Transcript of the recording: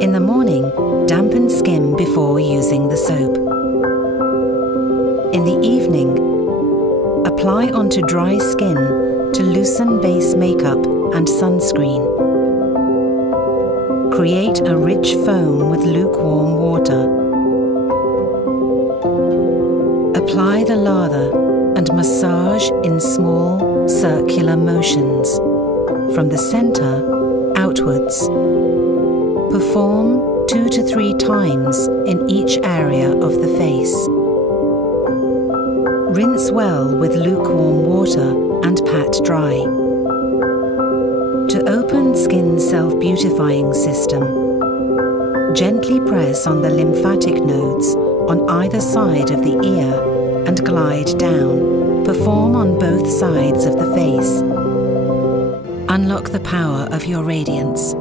In the morning, dampen skin before using the soap. In the evening, apply onto dry skin to loosen base makeup and sunscreen. Create a rich foam with lukewarm water. Apply the lather and massage in small circular motions from the center outwards. Perform 2 to 3 times in each area of the face. Rinse well with lukewarm water and pat dry. To open skin's self-beautifying system, gently press on the lymphatic nodes on either side of the ear and glide down. Perform on both sides of the face. Unlock the power of your radiance.